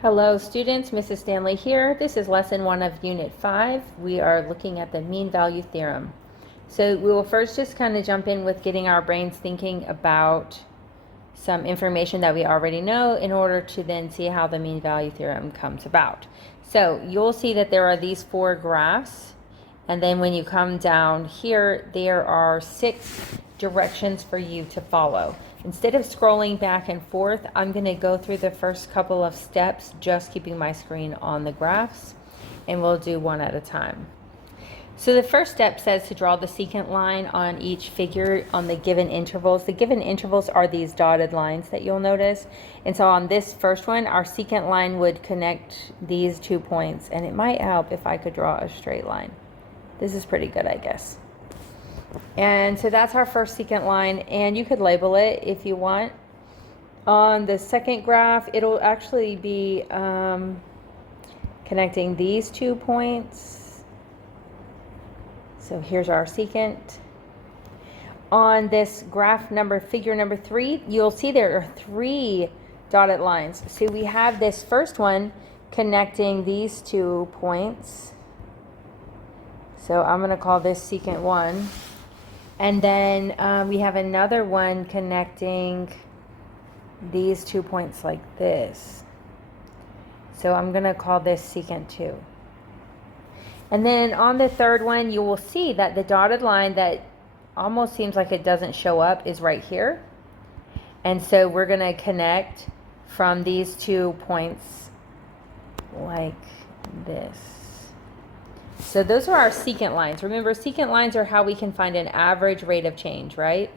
Hello students, Mrs. Stanley here. This is lesson 1 of Unit 5. We are looking at the mean value theorem. So we will first just kind of jump in with getting our brains thinking about some information that we already know in order to then see how the mean value theorem comes about. So you'll see that there are these 4 graphs, and then when you come down here, there are 6 directions for you to follow. Instead of scrolling back and forth, I'm going to go through the first couple of steps, just keeping my screen on the graphs, and we'll do one at a time. So the first step says to draw the secant line on each figure on the given intervals. The given intervals are these dotted lines that you'll notice. And so on this first one, our secant line would connect these 2 points, and it might help if I could draw a straight line. This is pretty good, I guess. And so that's our first secant line, and you could label it if you want. On the second graph, it'll actually be connecting these 2 points. So here's our secant. On this graph figure number 3, you'll see there are 3 dotted lines. So we have this first one connecting these 2 points. So I'm going to call this secant 1. And then we have another one connecting these 2 points like this. So I'm going to call this secant 2. And then on the third one, you will see that the dotted line that almost seems like it doesn't show up is right here. And so we're going to connect from these 2 points like this. So those are our secant lines. Remember, secant lines are how we can find an average rate of change, right?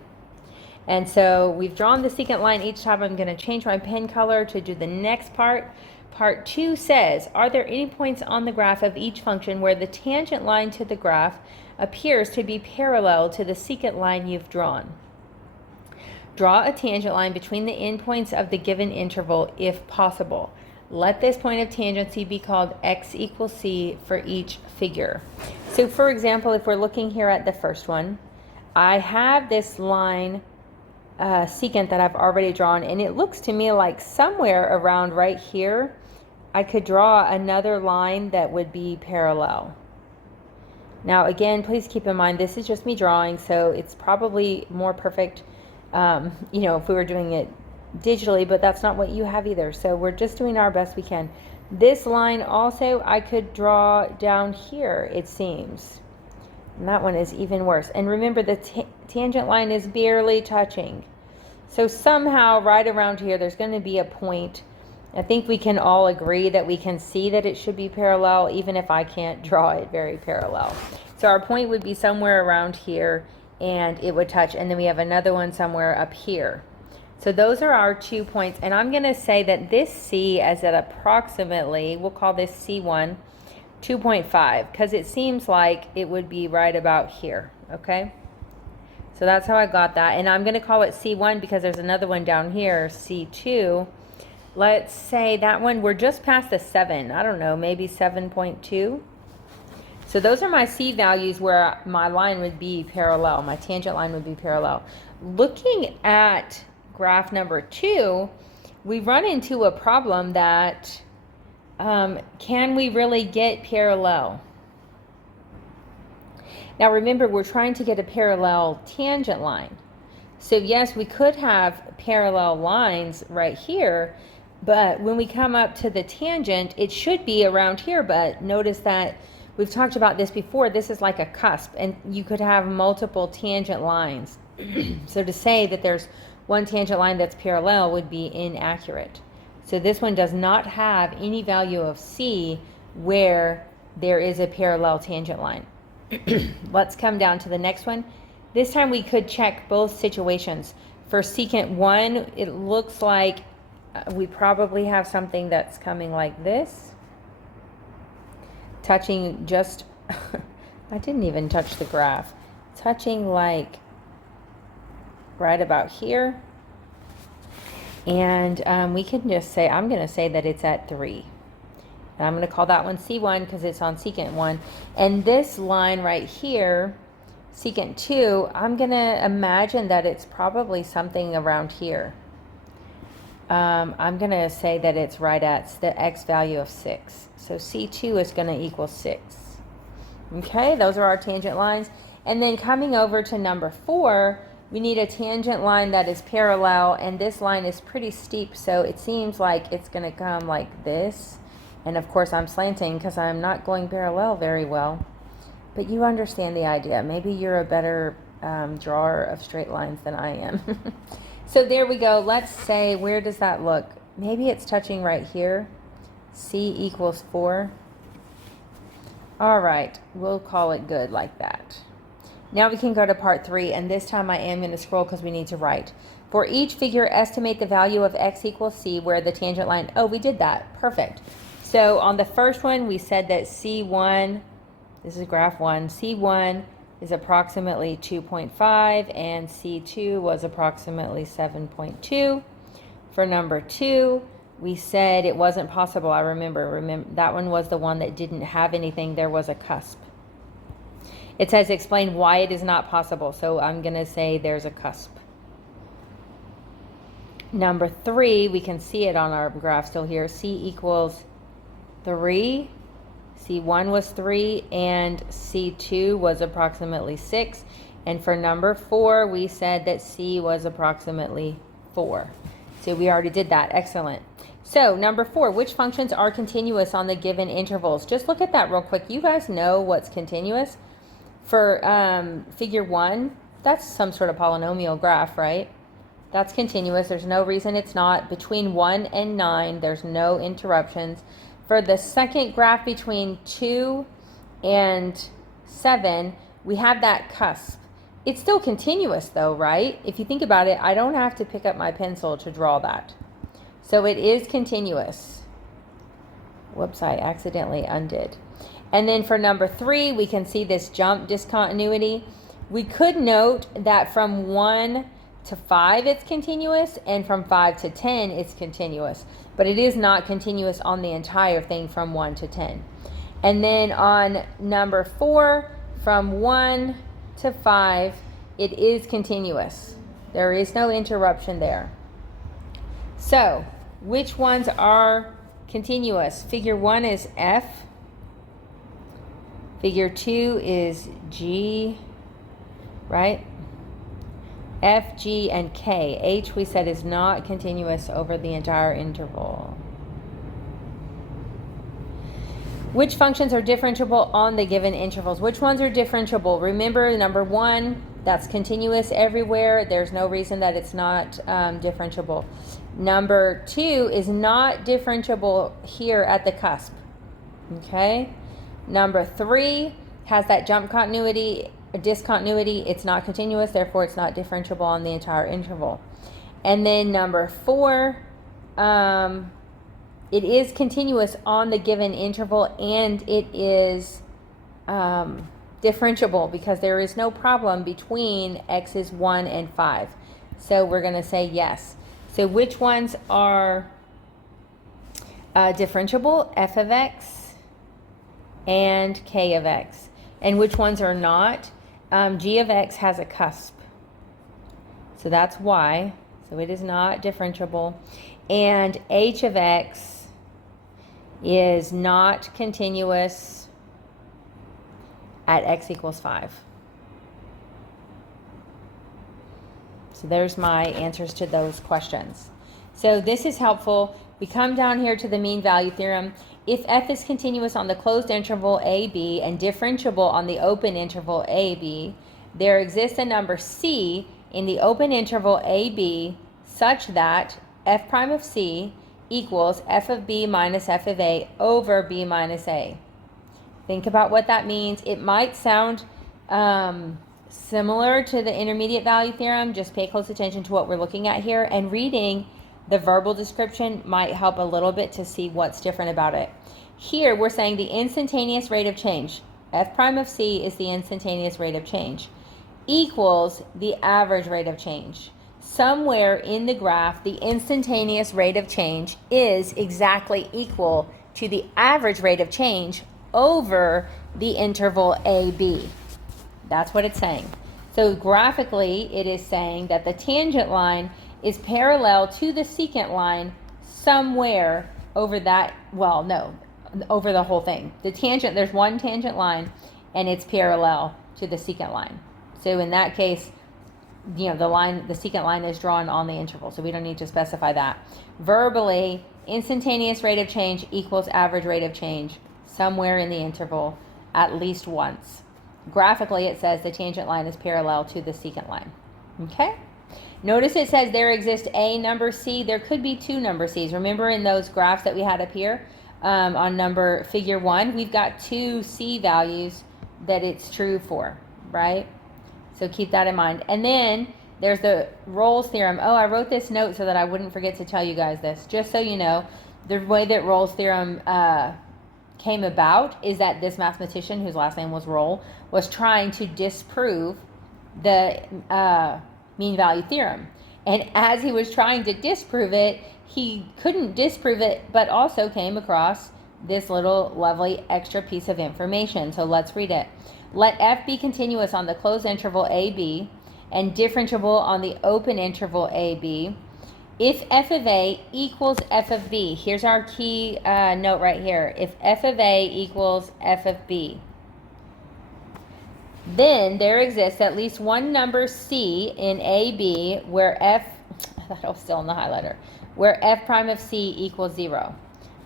And so we've drawn the secant line. Each time I'm going to change my pen color to do the next part. Part 2 says, are there any points on the graph of each function where the tangent line to the graph appears to be parallel to the secant line you've drawn? Draw a tangent line between the endpoints of the given interval if possible. Let this point of tangency be called x equals c for each figure. So for example, if we're looking here at the first one, I have this line secant that I've already drawn, and it looks to me like somewhere around right here, I could draw another line that would be parallel. Now again, please keep in mind, this is just me drawing, so it's probably more perfect, if we were doing it digitally, but that's not what you have either. So we're just doing our best we can. This line also I could draw down here, it seems. And that one is even worse. And remember, the tangent line is barely touching. So somehow right around here, there's going to be a point. I think we can all agree that we can see that it should be parallel, even if I can't draw it very parallel. So our point would be somewhere around here, and it would touch. And then we have another one somewhere up here. So those are our 2 points, and I'm going to say that this C is at approximately, we'll call this C1, 2.5, because it seems like it would be right about here, okay? So that's how I got that, and I'm going to call it C1 because there's another one down here, C2. Let's say that one, we're just past the 7, I don't know, maybe 7.2. So those are my C values where my line would be parallel, my tangent line would be parallel. Looking at graph number 2, we run into a problem that can we really get parallel? Now remember, we're trying to get a parallel tangent line. So yes, we could have parallel lines right here, but when we come up to the tangent, it should be around here. But notice that we've talked about this before. This is like a cusp, and you could have multiple tangent lines. So to say that there's one tangent line that's parallel would be inaccurate. So this one does not have any value of C where there is a parallel tangent line. Let's come down to the next one. This time we could check both situations. For secant 1, it looks like we probably have something that's coming like this, touching just, I didn't even touch the graph, touching like right about here. And we can just say, I'm going to say that it's at 3. And I'm going to call that one C1 because it's on secant 1. And this line right here secant 2, I'm going to imagine that it's probably something around here. I'm going to say that it's right at the x value of 6. So C2 is going to equal 6. Okay, those are our tangent lines. And then coming over to number 4, we need a tangent line that is parallel, and this line is pretty steep, so it seems like it's going to come like this. And of course I'm slanting because I'm not going parallel very well. But you understand the idea. Maybe you're a better drawer of straight lines than I am. So there we go. Let's say, where does that look? Maybe it's touching right here. C equals 4. All right, we'll call it good like that. Now we can go to part 3, and this time I am going to scroll because we need to write. For each figure, estimate the value of x equals c where the tangent line, oh, we did that. Perfect. So on the first one, we said that C1, this is graph 1, C1 is approximately 2.5, and C2 was approximately 7.2. For number 2, we said it wasn't possible. I remember that one was the one that didn't have anything. There was a cusp. It says explain why it is not possible. So I'm going to say there's a cusp. Number 3, we can see it on our graph still here. C equals 3. C1 was 3 and C2 was approximately 6. And for number 4, we said that C was approximately 4. So we already did that. Excellent. So number 4, which functions are continuous on the given intervals? Just look at that real quick. You guys know what's continuous? For figure 1, that's some sort of polynomial graph, right? That's continuous. There's no reason it's not. Between 1 and 9, there's no interruptions. For the second graph between 2 and 7, we have that cusp. It's still continuous though, right? If you think about it, I don't have to pick up my pencil to draw that. So it is continuous. Whoops, I accidentally undid. And then for number 3, we can see this jump discontinuity. We could note that from 1 to 5 it's continuous, and from 5 to 10 it's continuous. But it is not continuous on the entire thing from 1 to 10. And then on number 4, from 1 to 5, it is continuous. There is no interruption there. So, which ones are continuous? Figure 1 is F. Figure 2 is G, right? F, G, and K. H, we said, is not continuous over the entire interval. Which functions are differentiable on the given intervals? Which ones are differentiable? Remember, number 1, that's continuous everywhere. There's no reason that it's not differentiable. Number 2 is not differentiable here at the cusp. Okay? Number 3 has that jump continuity, discontinuity. It's not continuous, therefore it's not differentiable on the entire interval. And then number 4, it is continuous on the given interval, and it is differentiable because there is no problem between x's 1 and 5. So we're going to say yes. So which ones are differentiable? F of x and k of x. And which ones are not? G of x has a cusp. So that's why. So it is not differentiable. And h of x is not continuous at x equals 5. So there's my answers to those questions. So this is helpful. We come down here to the mean value theorem. If f is continuous on the closed interval AB and differentiable on the open interval AB, there exists a number c in the open interval AB such that f prime of c equals f of b minus f of a over b minus a. Think about what that means. It might sound similar to the intermediate value theorem. Just pay close attention to what we're looking at here, and reading the verbal description might help a little bit to see what's different about it. Here we're saying the instantaneous rate of change, f prime of c is the instantaneous rate of change, equals the average rate of change. Somewhere in the graph, the instantaneous rate of change is exactly equal to the average rate of change over the interval AB. That's what it's saying. So graphically, it is saying that the tangent line is parallel to the secant line somewhere over that, well, no, over the whole thing. The tangent, there's one tangent line, and it's parallel to the secant line. So in that case, the secant line is drawn on the interval, so we don't need to specify that. Verbally, instantaneous rate of change equals average rate of change somewhere in the interval at least once. Graphically, it says the tangent line is parallel to the secant line. Okay? Notice it says there exists a number C. There could be two number C's. Remember in those graphs that we had up here on figure 1, we've got two C values that it's true for, right? So keep that in mind. And then there's the Rolle's theorem. Oh, I wrote this note so that I wouldn't forget to tell you guys this. Just so you know, the way that Rolle's theorem came about is that this mathematician, whose last name was Rolle, was trying to disprove the mean value theorem. And as he was trying to disprove it, he couldn't disprove it, but also came across this little lovely extra piece of information. So let's read it. Let f be continuous on the closed interval AB and differentiable on the open interval AB if f of A equals f of B. Here's our key note right here. If f of A equals f of B, then there exists at least one number C in AB where f, that was still in the highlighter, where f prime of C equals 0.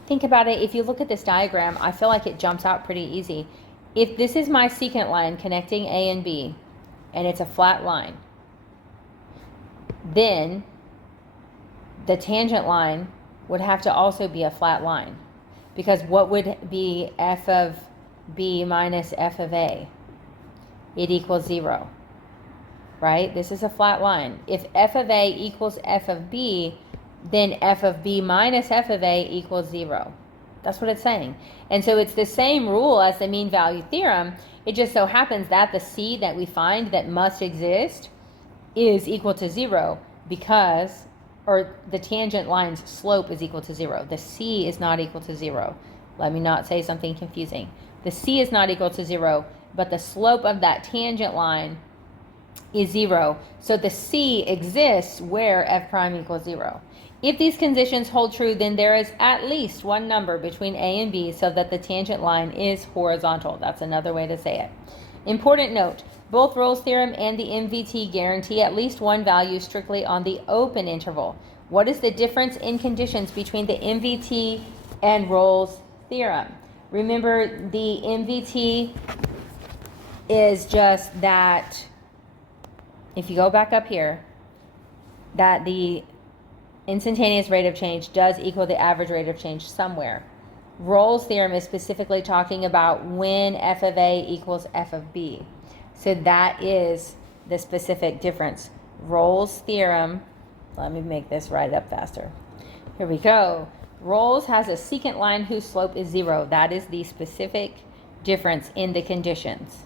Think about it. If you look at this diagram, I feel like it jumps out pretty easy. If this is my secant line connecting A and B, and it's a flat line, then the tangent line would have to also be a flat line. Because what would be f of B minus f of A? It equals 0, right? This is a flat line. If f of A equals f of B, then f of B minus f of A equals 0. That's what it's saying. And so it's the same rule as the mean value theorem. It just so happens that the C that we find that must exist is equal to 0 because, or the tangent line's slope is equal to 0. The C is not equal to 0. Let me not say something confusing. The C is not equal to 0, but the slope of that tangent line is 0. So the C exists where f prime equals 0. If these conditions hold true, then there is at least one number between A and B so that the tangent line is horizontal. That's another way to say it. Important note, both Rolle's theorem and the MVT guarantee at least one value strictly on the open interval. What is the difference in conditions between the MVT and Rolle's theorem? Remember, the MVT is just that, if you go back up here, that the instantaneous rate of change does equal the average rate of change somewhere. Rolle's theorem is specifically talking about when f of A equals f of B. So that is the specific difference. Rolle's theorem, let me make this right up faster. Here we go. Rolle's has a secant line whose slope is 0. That is the specific difference in the conditions.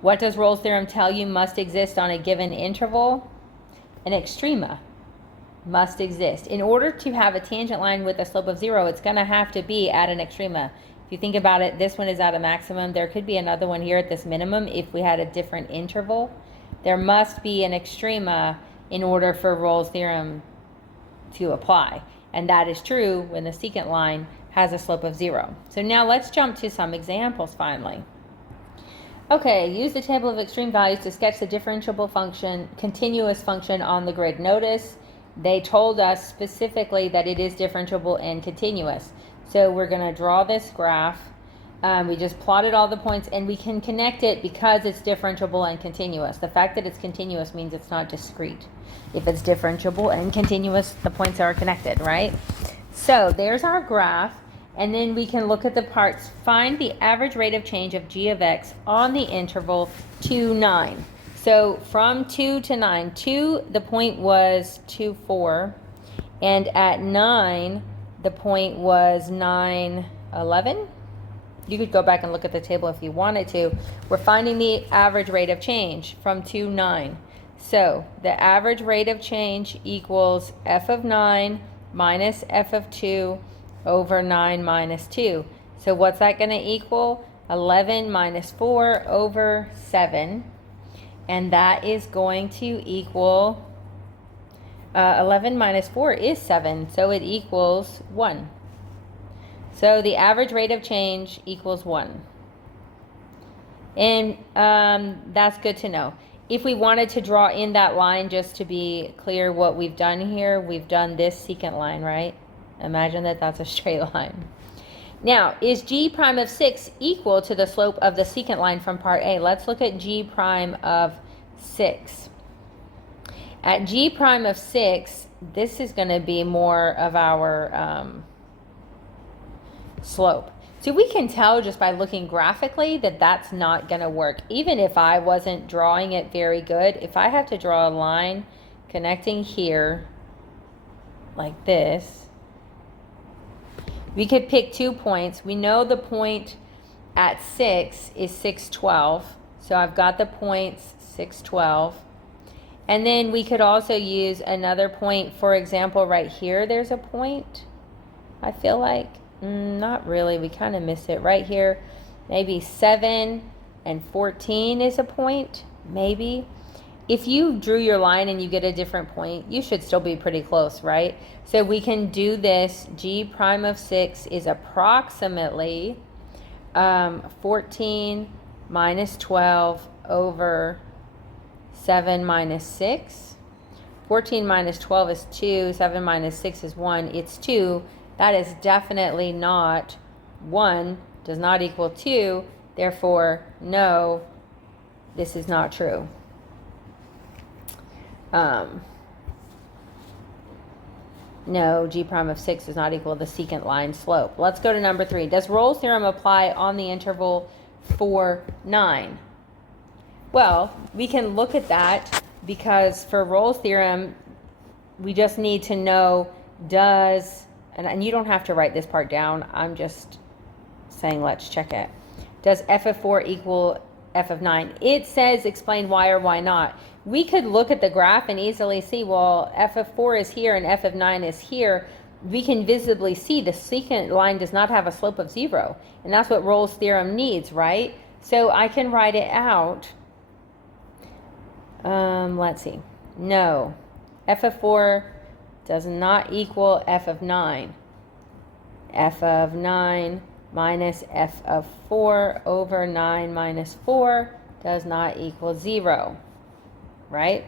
What does Rolle's theorem tell you must exist on a given interval? An extrema must exist. In order to have a tangent line with a slope of 0, it's going to have to be at an extrema. If you think about it, this one is at a maximum. There could be another one here at this minimum if we had a different interval. There must be an extrema in order for Rolle's theorem to apply. And that is true when the secant line has a slope of 0. So now let's jump to some examples finally. Okay, use the table of extreme values to sketch the differentiable function, continuous function on the grid. Notice they told us specifically that it is differentiable and continuous. So we're going to draw this graph. We just plotted all the points, and we can connect it because it's differentiable and continuous. The fact that it's continuous means it's not discrete. If it's differentiable and continuous, the points are connected, right? So there's our graph, and then we can look at the parts. Find the average rate of change of g of x on the interval 2, 9. So from 2 to 9, 2, the point was 2, 4, and at 9, the point was 9, 11. You could go back and look at the table if you wanted to. We're finding the average rate of change from 2, 9. So the average rate of change equals f of 9 minus f of 2 over 9 minus 2. So what's that going to equal? 11 minus 4 over 7. And that is going to equal 11 minus 4 is 7, so it equals 1. So the average rate of change equals 1. And that's good to know. If we wanted to draw in that line, just to be clear what we've done here, we've done this secant line, right? Imagine that that's a straight line. Now, is g prime of 6 equal to the slope of the secant line from part A? Let's look at g prime of 6. At g prime of 6, this is going to be more of our slope. So we can tell just by looking graphically that that's not going to work. Even if I wasn't drawing it very good, if I have to draw a line connecting here like this, we could pick 2 points. We know the point at 6 is 612. So I've got the points 612. And then we could also use another point. For example, right here, there's a point, I feel like. Not really, we kind of miss it right here. Maybe 7 and 14 is a point, maybe. If you drew your line and you get a different point, you should still be pretty close, right? So we can do this. G prime of 6 is approximately 14 minus 12 over 7 minus 6. 14 minus 12 is 2. 7 minus 6 is 1. It's 2. That is definitely not 1, does not equal 2. Therefore, no, this is not true. No, g prime of 6 does not equal the secant line slope. Let's go to number 3. Does Rolle's theorem apply on the interval 4, 9? Well, we can look at that because for Rolle's theorem, we just need to know does, and you don't have to write this part down, I'm just saying let's check it. Does f of 4 equal f of 9? It says explain why or why not. We could look at the graph and easily see, well, f of 4 is here and f of 9 is here. We can visibly see the secant line does not have a slope of 0. And that's what Rolle's theorem needs, right? So I can write it out. Let's see. No, f of 4 does not equal f of 9. F of 9 minus f of 4 over 9 minus 4 does not equal 0, right?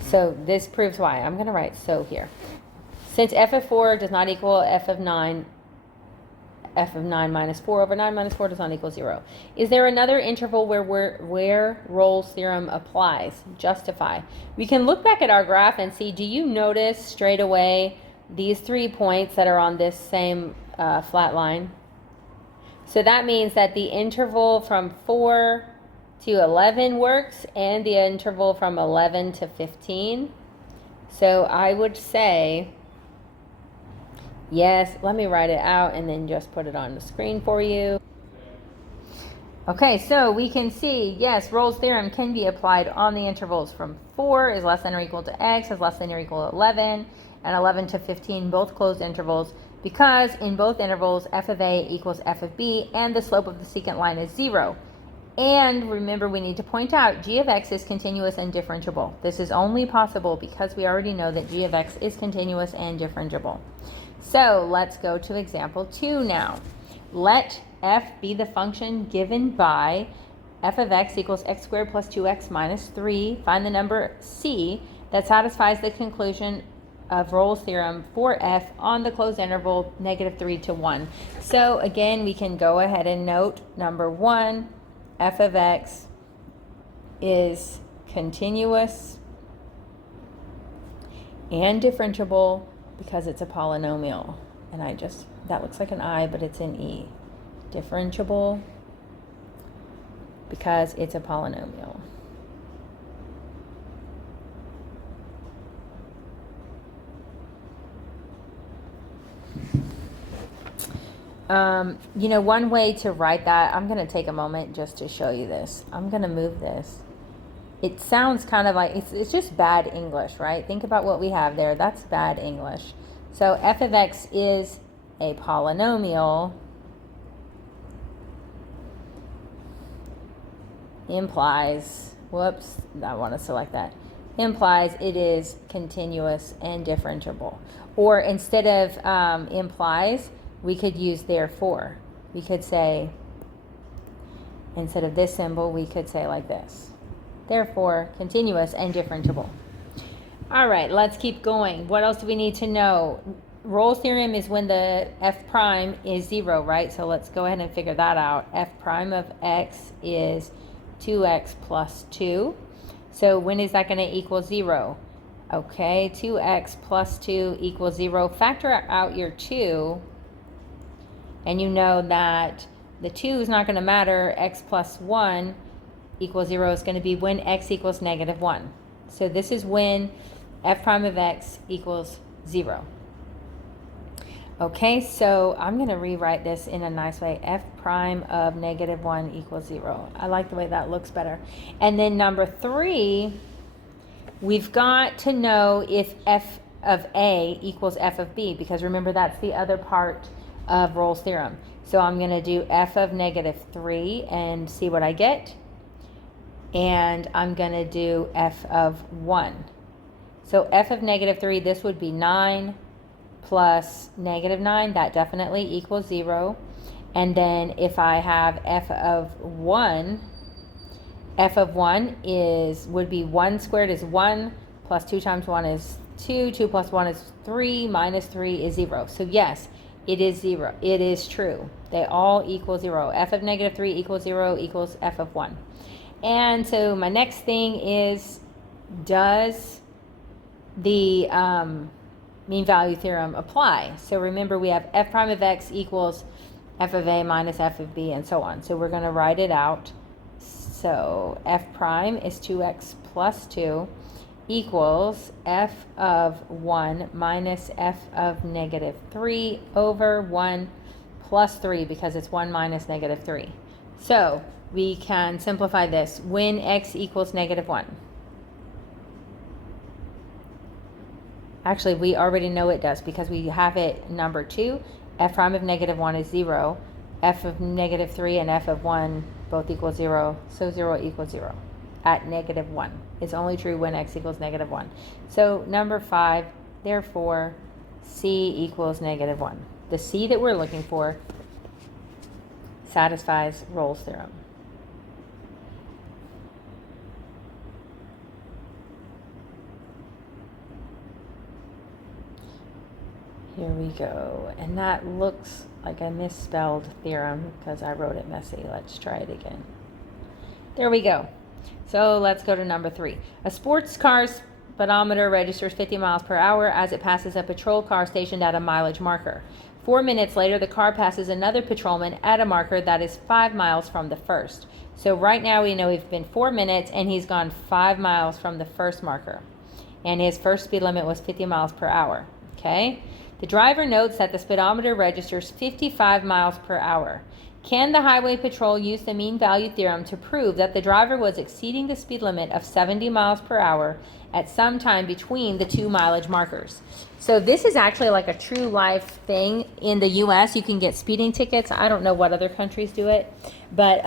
So this proves why. I'm going to write so here. Since f of 4 does not equal f of 9 minus 4 over 9 minus 4 does not equal 0. Is there another interval where Rolle's theorem applies? Justify. We can look back at our graph and see, do you notice straight away these 3 points that are on this same flat line? So that means that the interval from 4 to 11 works and the interval from 11 to 15. So I would say, yes, let me write it out and then just put it on the screen for you. Okay, so we can see, yes, Rolle's theorem can be applied on the intervals from 4 is less than or equal to x is less than or equal to 11, and 11 to 15, both closed intervals, because in both intervals, f of a equals f of b, and the slope of the secant line is 0. And remember, we need to point out g of x is continuous and differentiable. This is only possible because we already know that g of x is continuous and differentiable. So let's go to example 2 now. Let f be the function given by f of x equals x squared plus 2x minus 3. Find the number c that satisfies the conclusion of Rolle's theorem for f on the closed interval -3 to 1. So again, we can go ahead and note number 1, f of x is continuous and differentiable because it's a polynomial. And that looks like an I, but it's an E. Differentiable because it's a polynomial. One way to write that, I'm going to take a moment just to show you this. I'm going to move this. It sounds kind of like, it's just bad English, right? Think about what we have there. That's bad English. So f of x is a polynomial implies whoops, I want to select that, implies it is continuous and differentiable. Or instead of implies, we could use therefore. We could say, instead of this symbol, we could say like this. Therefore, continuous and differentiable. All right, let's keep going. What else do we need to know? Rolle's theorem is when the f prime is 0, right? So let's go ahead and figure that out. F prime of x is 2x plus 2. So when is that going to equal 0? Okay, 2x plus 2 equals 0. Factor out your 2, and you know that the 2 is not going to matter. X plus 1 equals 0 is going to be when x equals -1. So this is when f prime of x equals 0. Okay, so I'm going to rewrite this in a nice way. F prime of -1 equals 0. I like the way that looks better. And then number 3, we've got to know if f of a equals f of b, because remember that's the other part of Rolle's theorem. So I'm going to do f of -3 and see what I get. And I'm going to do f of 1. So f of -3, this would be 9 plus -9. That definitely equals 0. And then if I have f of 1 would be 1 squared is 1, plus 2 times 1 is 2, 2 plus 1 is 3, minus 3 is 0. So yes, it is 0. It is true. They all equal 0. F of -3 equals 0 equals f of 1. And so my next thing is, does the mean value theorem apply? So remember, we have f prime of x equals f of a minus f of b, and so on. So we're going to write it out. So f prime is 2x plus 2 equals f of 1 minus f of -3 over 1 plus 3, because it's 1 minus -3. So we can simplify this when x equals -1. Actually, we already know it does, because we have it number 2. F prime of -1 is 0. F of -3 and f of 1 both equal 0. So 0 equals 0 at -1. It's only true when x equals -1. So number 5, therefore, C equals -1. The C that we're looking for satisfies Rolle's theorem. Here we go. And that looks like I misspelled theorem because I wrote it messy. Let's try it again. There we go. So let's go to number 3. A sports car's speedometer registers 50 miles per hour as it passes a patrol car stationed at a mileage marker. 4 minutes later, the car passes another patrolman at a marker that is 5 miles from the first. So right now we know we've been 4 minutes and he's gone 5 miles from the first marker. And his first speed limit was 50 miles per hour. Okay? The driver notes that the speedometer registers 55 miles per hour. Can the highway patrol use the mean value theorem to prove that the driver was exceeding the speed limit of 70 miles per hour at some time between the 2 mileage markers? So this is actually like a true life thing. In the US, you can get speeding tickets. I don't know what other countries do it, but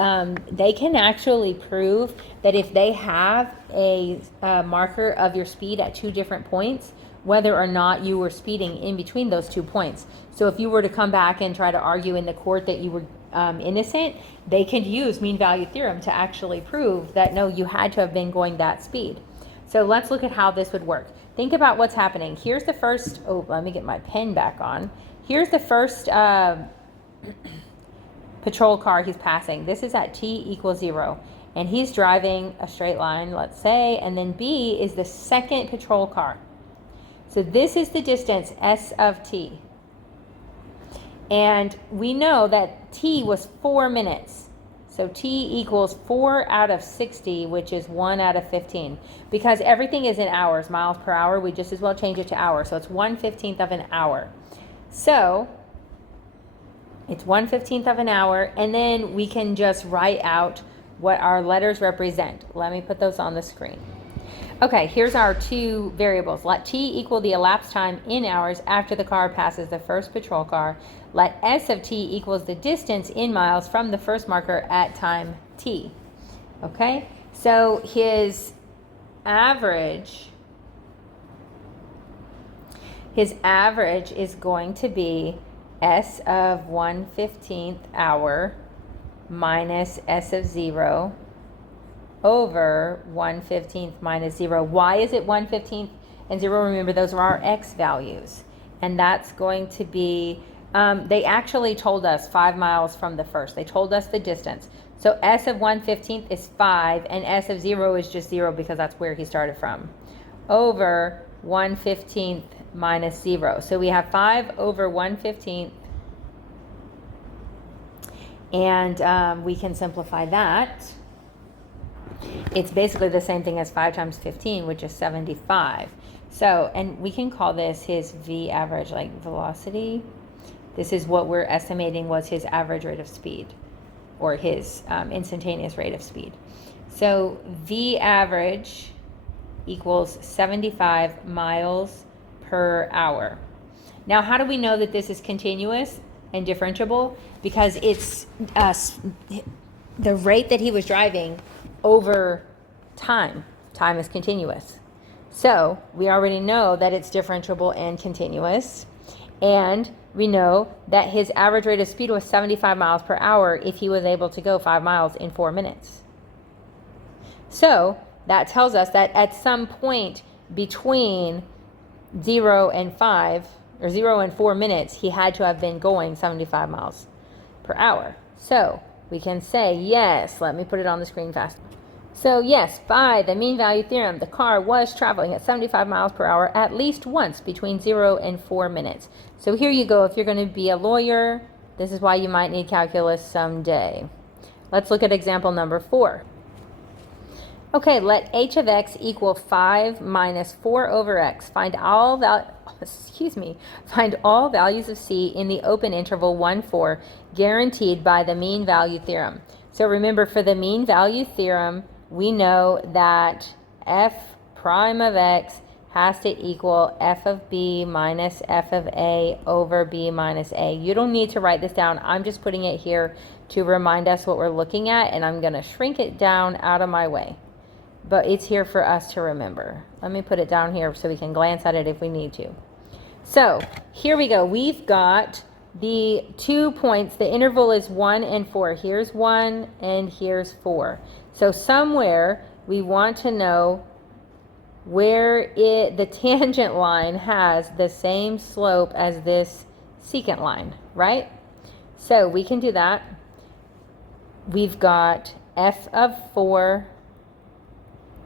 they can actually prove that if they have a marker of your speed at 2 different points, whether or not you were speeding in between those 2 points. So if you were to come back and try to argue in the court that you were innocent, they can use mean value theorem to actually prove that no, you had to have been going that speed. So let's look at how this would work. Think about what's happening. Here's the first, let me get my pen back on. Here's the first patrol car he's passing. This is at t equals 0. And he's driving a straight line, let's say, and then B is the second patrol car. So this is the distance S of t. And we know that t was 4 minutes. So t equals 4 out of 60, which is 1 out of 15. Because everything is in hours, miles per hour, we just as well change it to hours. So it's 1/15 of an hour. So it's 1/15 of an hour, and then we can just write out what our letters represent. Let me put those on the screen. Okay, here's our 2 variables. Let t equal the elapsed time in hours after the car passes the first patrol car. Let S of t equals the distance in miles from the first marker at time t. Okay, So his average is going to be S of 1/15th hour minus S of 0 over 1/15th minus 0. Why is it 1/15th and 0? Remember, those are our X values. And that's going to be, they actually told us 5 miles from the first. They told us the distance. So S of 1/15th is 5, and S of 0 is just 0 because that's where he started from, over 1/15th minus 0. So we have 5 over 1/15th, and we can simplify that. It's basically the same thing as 5 times 15, which is 75. So, and we can call this his V average, like velocity. This is what we're estimating was his average rate of speed, or his instantaneous rate of speed. So V average equals 75 miles per hour. Now, how do we know that this is continuous and differentiable? Because it's the rate that he was driving over time. Time is continuous. So we already know that it's differentiable and continuous. And we know that his average rate of speed was 75 miles per hour if he was able to go 5 miles in 4 minutes. So that tells us that at some point between 0 and 5, or 0 and 4 minutes, he had to have been going 75 miles per hour. So we can say, yes, let me put it on the screen fast. So yes, by the mean value theorem, the car was traveling at 75 miles per hour at least once between 0 and 4 minutes. So here you go. If you're going to be a lawyer, this is why you might need calculus someday. Let's look at example number 4. Okay, let h of x equal 5 minus 4 over x. Find all values of c in the open interval 1, 4, guaranteed by the mean value theorem. So remember, for the mean value theorem, we know that f prime of x has to equal f of b minus f of a over b minus a. You don't need to write this down. I'm just putting it here to remind us what we're looking at, and I'm going to shrink it down out of my way. But it's here for us to remember. Let me put it down here so we can glance at it if we need to. So here we go. We've got the 2 points. The interval is 1 and 4. Here's 1 and here's 4. So somewhere we want to know where the tangent line has the same slope as this secant line, right? So we can do that. We've got f of 4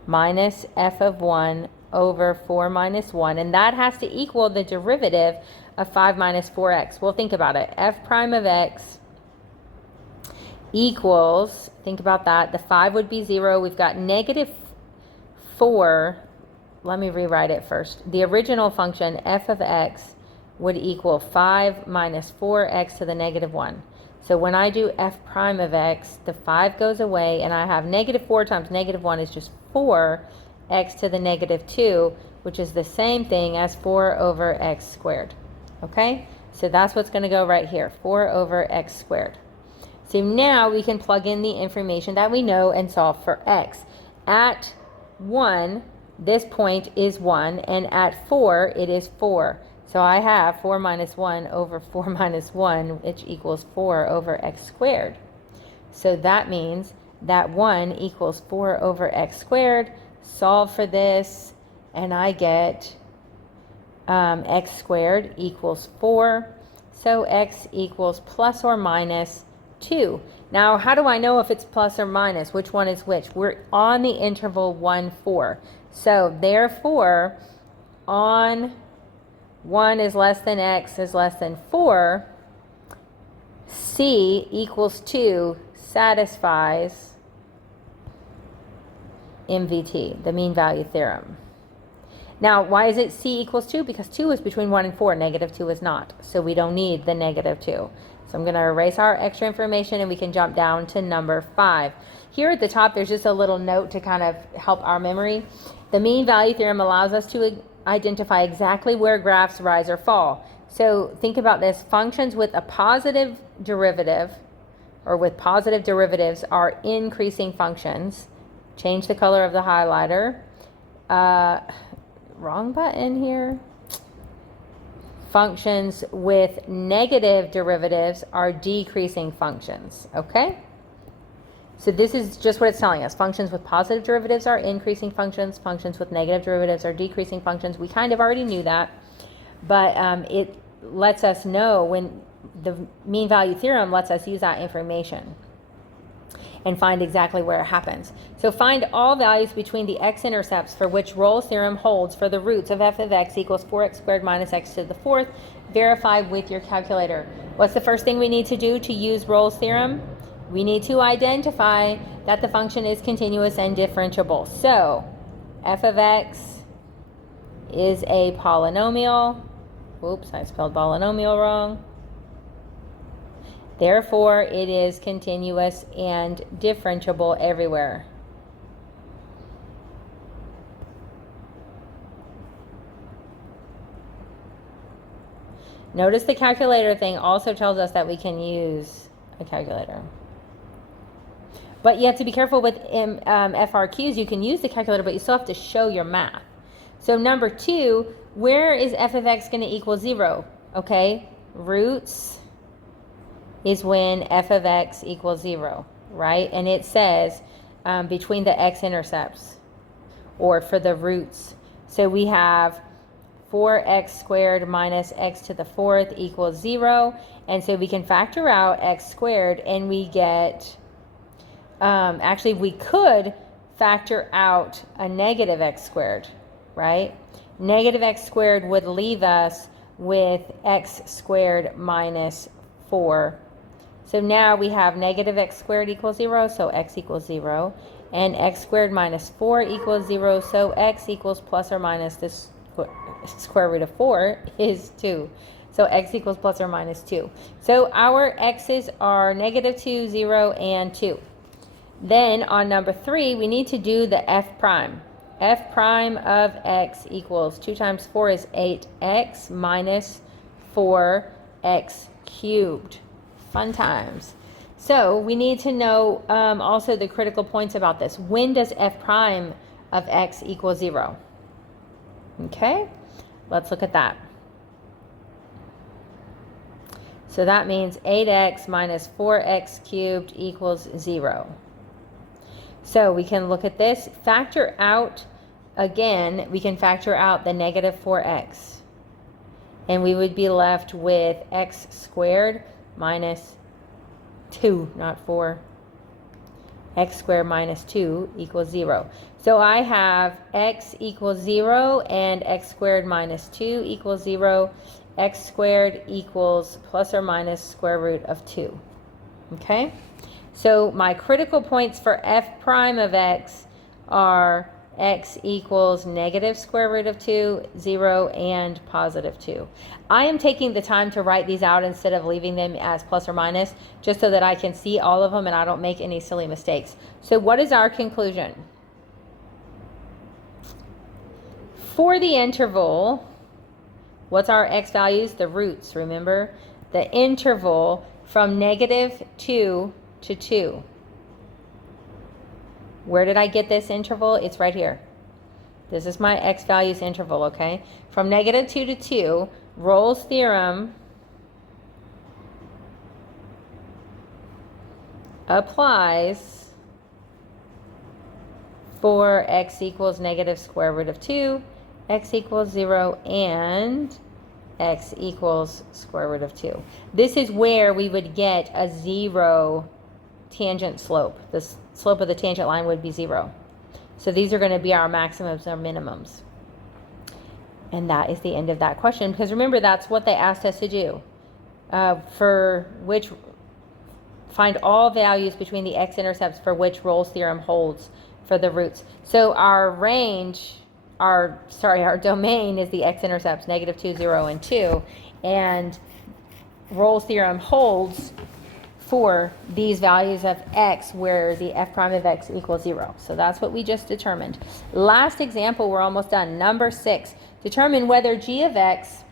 minus f of 1 over 4 minus 1, and that has to equal the derivative of 5 minus 4x. Well, think about it. F prime of x equals, think about that, the 5 would be 0. We've got negative 4. Let me rewrite it first. The original function, f of x, would equal 5 minus 4x to the negative 1. So when I do f prime of x, the 5 goes away, and I have negative 4 times negative 1 is just 4x to the negative 2, which is the same thing as 4 over x squared. Okay? So that's what's going to go right here, 4 over x squared. So now we can plug in the information that we know and solve for x. At 1, this point is 1, and at 4, it is 4. So I have 4 minus 1 over 4 minus 1, which equals 4 over x squared. So that means that 1 equals 4 over x squared. Solve for this, and I get x squared equals 4. So x equals plus or minus 2. Now, how do I know if it's plus or minus? Which one is which? We're on the interval 1, 4. So therefore, on 1 is less than x is less than 4, c equals 2 satisfies MVT, the mean value theorem. Now, why is it c equals 2? Because 2 is between 1 and 4. Negative 2 is not. So we don't need the negative 2. So I'm going to erase our extra information, and we can jump down to number 5. Here at the top, there's just a little note to kind of help our memory. The mean value theorem allows us to identify exactly where graphs rise or fall. So think about this. Functions with a positive derivative, or with positive derivatives, are increasing functions change the color of the highlighter. Wrong button here. Functions with negative derivatives are decreasing functions, okay? So this is just what it's telling us. Functions with positive derivatives are increasing functions. Functions with negative derivatives are decreasing functions. We kind of already knew that, but it lets us know when the mean value theorem lets us use that information and find exactly where it happens. So find all values between the x-intercepts for which Rolle's theorem holds for the roots of f of x equals 4x squared minus x to the fourth. Verify with your calculator. What's the first thing we need to do to use Rolle's theorem? We need to identify that the function is continuous and differentiable. So f of x is a polynomial. Oops, I spelled polynomial wrong. Therefore, it is continuous and differentiable everywhere. Notice the calculator thing also tells us that we can use a calculator. But you have to be careful with FRQs. You can use the calculator, but you still have to show your math. So number 2, where is f of x going to equal 0? Okay, roots is when f of x equals 0, right? And it says between the x-intercepts or for the roots. So we have 4x squared minus x to the fourth equals 0. And so we can factor out x squared and we get, actually we could factor out a negative x squared, right? Negative x squared would leave us with x squared minus 4. So now we have negative x squared equals 0, so x equals 0. And x squared minus 4 equals 0, so x equals plus or minus this square root of 4 is 2. So x equals plus or minus 2. So our x's are negative 2, 0, and 2. Then on number 3, we need to do the f prime. F prime of x equals 2 times 4 is 8x minus 4x cubed. Fun times. So we need to know also the critical points about this. When does f prime of x equal 0? Okay, let's look at that. So that means 8x minus 4x cubed equals 0. So we can look at this. Factor out, again, we can factor out the negative 4x. And we would be left with x squared minus 2, not 4. X squared minus 2 equals 0. So I have x equals 0 and x squared minus 2 equals 0. X squared equals plus or minus square root of 2. Okay? So my critical points for f prime of x are x equals negative square root of 2, 0, and positive 2. I am taking the time to write these out instead of leaving them as plus or minus, just so that I can see all of them and I don't make any silly mistakes. So what is our conclusion? For the interval, what's our x values? The roots, remember? The interval from negative 2 to 2. Where did I get this interval? It's right here. This is my x values interval, okay? From negative 2 to 2, Rolle's theorem applies for x equals negative square root of 2, x equals 0, and x equals square root of 2. This is where we would get a 0 tangent slope. The slope of the tangent line would be 0. So these are going to be our maximums or minimums. And that is the end of that question, because remember, that's what they asked us to do. For which, find all values between the x-intercepts for which Rolle's theorem holds for the roots. So our range, our domain is the x-intercepts, negative 2, 0, and 2. And Rolle's theorem holds for these values of x where the f prime of x equals 0. So that's what we just determined. Last example, we're almost done. Number 6, determine whether g of x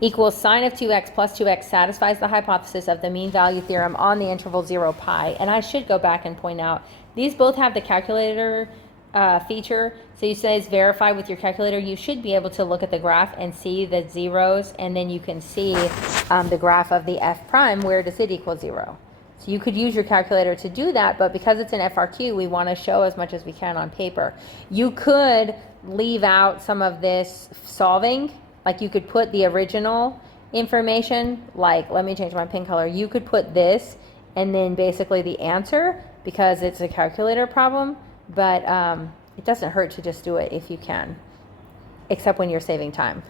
equals sine of 2x plus 2x satisfies the hypothesis of the mean value theorem on the interval 0 pi. And I should go back and point out These both have the calculator feature. So you say verify with your calculator. You should be able to look at the graph and see the zeros, and then you can see the graph of the f prime. Where does it equal 0? So you could use your calculator to do that, but because it's an FRQ, we want to show as much as we can on paper. You could leave out some of this solving, like you could put the original information, like, let me change my pen color. You could put this and then basically the answer, because it's a calculator problem, but it doesn't hurt to just do it if you can, except when you're saving time.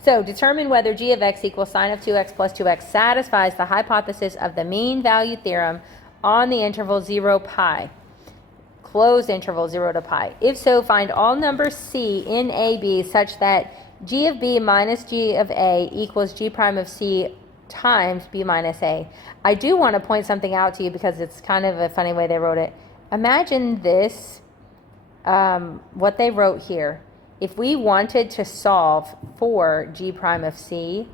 So determine whether g of x equals sine of 2x plus 2x satisfies the hypothesis of the mean value theorem on the interval 0 pi, closed interval 0 to pi. If so, find all numbers c in a, b such that g of b minus g of a equals g prime of c times b minus a. I do want to point something out to you because it's kind of a funny way they wrote it. Imagine this, what they wrote here. If we wanted to solve for g prime of c,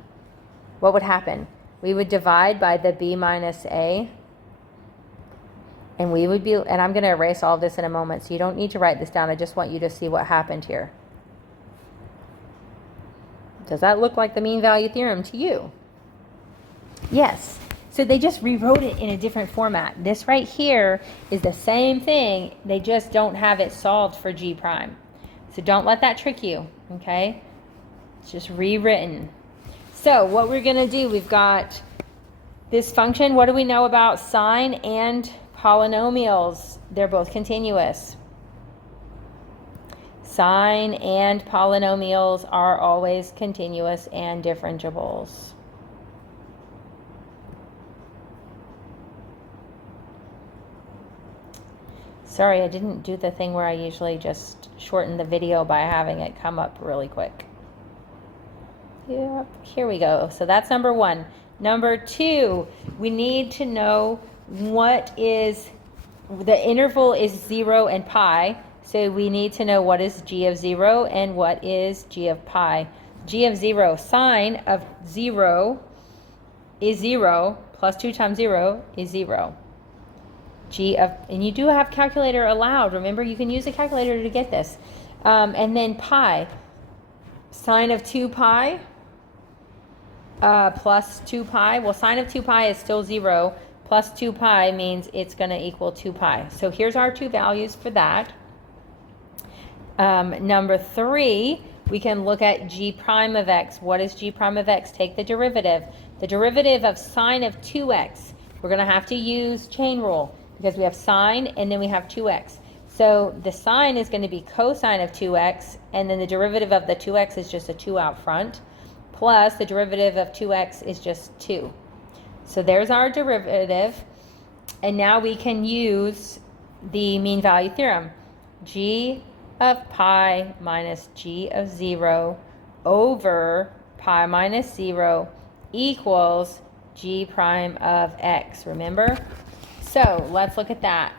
what would happen? We would divide by the b minus a, and we would be, and I'm going to erase all of this in a moment, so you don't need to write this down. I just want you to see what happened here. Does that look like the mean value theorem to you? Yes. So they just rewrote it in a different format. This right here is the same thing. They just don't have it solved for g prime. So don't let that trick you, okay? It's just rewritten. So what we're going to do, we've got this function. What do we know about sine and polynomials? They're both continuous. Sine and polynomials are always continuous and differentiables. Sorry, I didn't do the thing where I usually just shorten the video by having it come up really quick. Yep, here we go. So that's number 1. Number 2, we need to know what is, the interval is 0 and pi. So we need to know what is g of 0 and what is g of pi. G of 0, sine of 0 is 0, plus 2 times 0 is 0. G of, and you do have calculator allowed. Remember, you can use a calculator to get this. And then pi, sine of 2 pi plus 2 pi. Well, sine of 2 pi is still 0. Plus 2 pi means it's going to equal 2 pi. So here's our two values for that. Number 3, we can look at g prime of x. What is g prime of x? Take the derivative. The derivative of sine of 2x. We're going to have to use chain rule, because we have sine and then we have 2x. So the sine is going to be cosine of 2x, and then the derivative of the 2x is just a 2 out front, plus the derivative of 2x is just 2. So there's our derivative, and now we can use the mean value theorem. G of pi minus g of 0 over pi minus 0 equals g prime of x, remember? So let's look at that.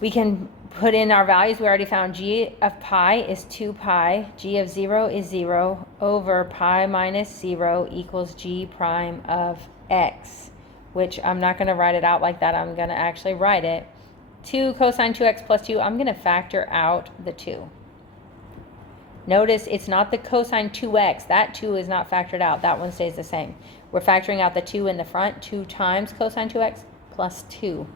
We can put in our values. We already found g of pi is 2 pi, g of 0 is 0, over pi minus 0 equals g prime of x, which I'm not going to write it out like that. I'm going to actually write it. 2 cosine 2x plus 2, I'm going to factor out the 2. Notice it's not the cosine 2x. That 2 is not factored out. That one stays the same. We're factoring out the 2 in the front. 2 times cosine 2x plus 2.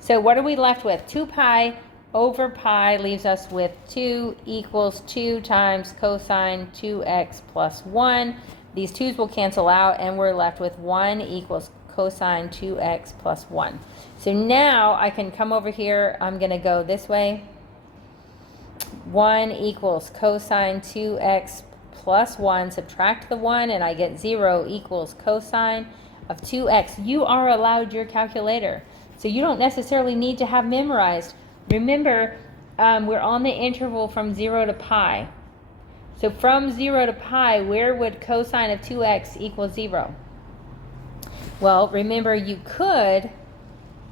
So what are we left with? 2 pi over pi leaves us with 2 equals 2 times cosine 2x plus 1. These 2's will cancel out, and we're left with 1 equals cosine 2x plus 1. So now I can come over here. I'm going to go this way. 1 equals cosine 2x plus 1. Subtract the 1, and I get 0 equals cosine of 2x. You are allowed your calculator, so you don't necessarily need to have memorized. Remember, we're on the interval from 0 to pi. So from 0 to pi, where would cosine of 2x equal 0? Well, remember, you could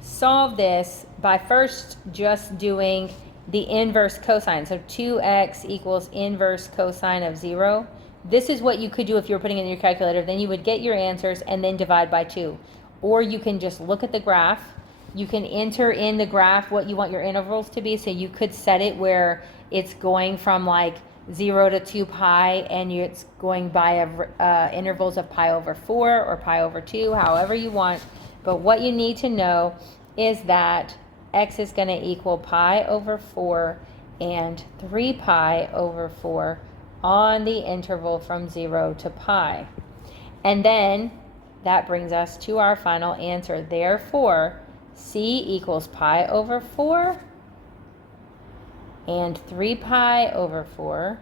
solve this by first just doing the inverse cosine. So 2x equals inverse cosine of 0. This is what you could do if you were putting it in your calculator. Then you would get your answers and then divide by 2. Or you can just look at the graph You can enter in the graph what you want your intervals to be. So you could set it where it's going from like 0 to 2 pi, and it's going by intervals of pi over 4 or pi over 2, however you want. But what you need to know is that x is going to equal pi over 4 and 3 pi over 4 on the interval from 0 to pi. And then that brings us to our final answer. Therefore, c equals pi over 4 and 3 pi over 4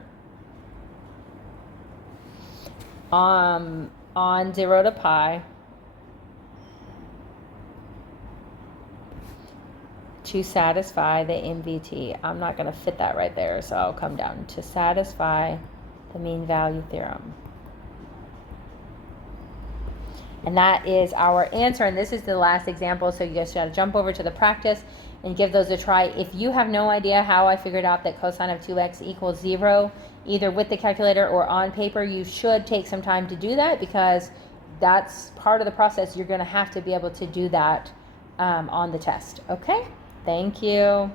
on 0 to pi to satisfy the MVT. I'm not going to fit that right there, so I'll come down to satisfy the mean value theorem. And that is our answer, and this is the last example, so you just got to jump over to the practice and give those a try. If you have no idea how I figured out that cosine of 2x equals 0, either with the calculator or on paper, you should take some time to do that, because that's part of the process. You're going to have to be able to do that on the test. Okay? Thank you.